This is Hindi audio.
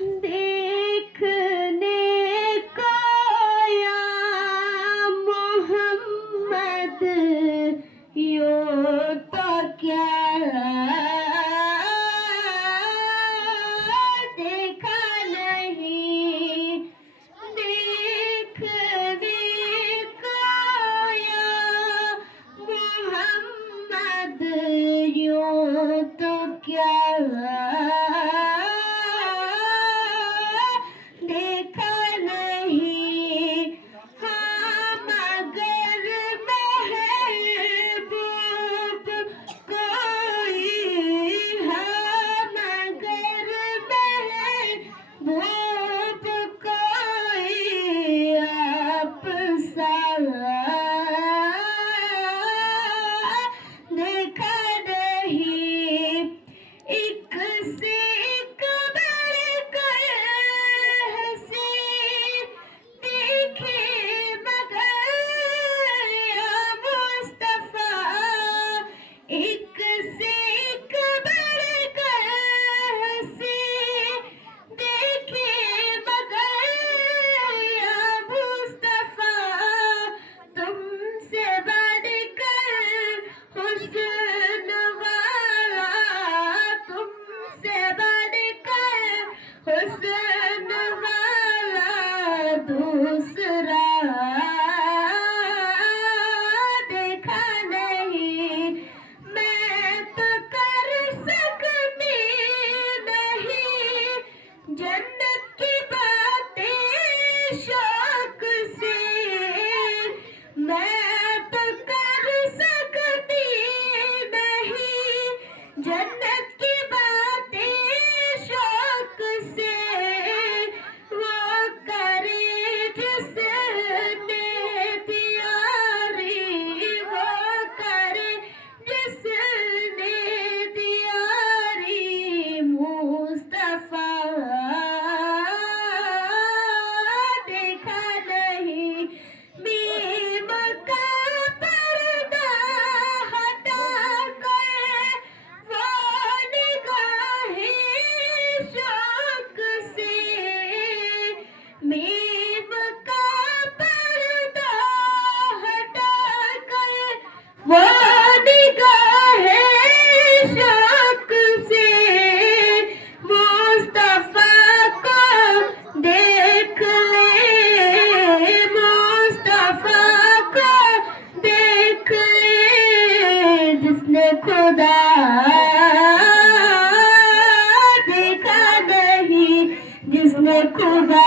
देखने को या मोहम्मद यूं तो क्या देखा नहीं। देखने को या मोहम्मद यूं तो क्या देखा नहीं। हाँ मगर महबूब कोई, हाँ मगर महबूब कोई आप सा देखा नहीं। एक से एक बढ़कर हंसी दिखे मगर या मुस्तफा। एक से एक बढ़कर हंसी दिखे मगर या मुस्तफा। तुमसे बढ़कर हुस्न वाला, तुमसे बढ़कर हुस्न वाला दूसरा देखा नहीं। मैं तो कर सकती नहीं जन्नत की बातें शौक से। मैं तो कर सकती नहीं जन्नत की बातें शौक से। वो करे जिसने दियारी, वो करे जिसने दियारी मुस्तफा देखा नहीं। मीम का पर्दा हटा कर वो निगाहें शौक से। मीम का पर्दा हटा कर वो निगाहें शौक से मुस्तफा को देख ले, मुस्तफा को देख ले। जिसने खुदा देखा नहीं, जिसने खुदा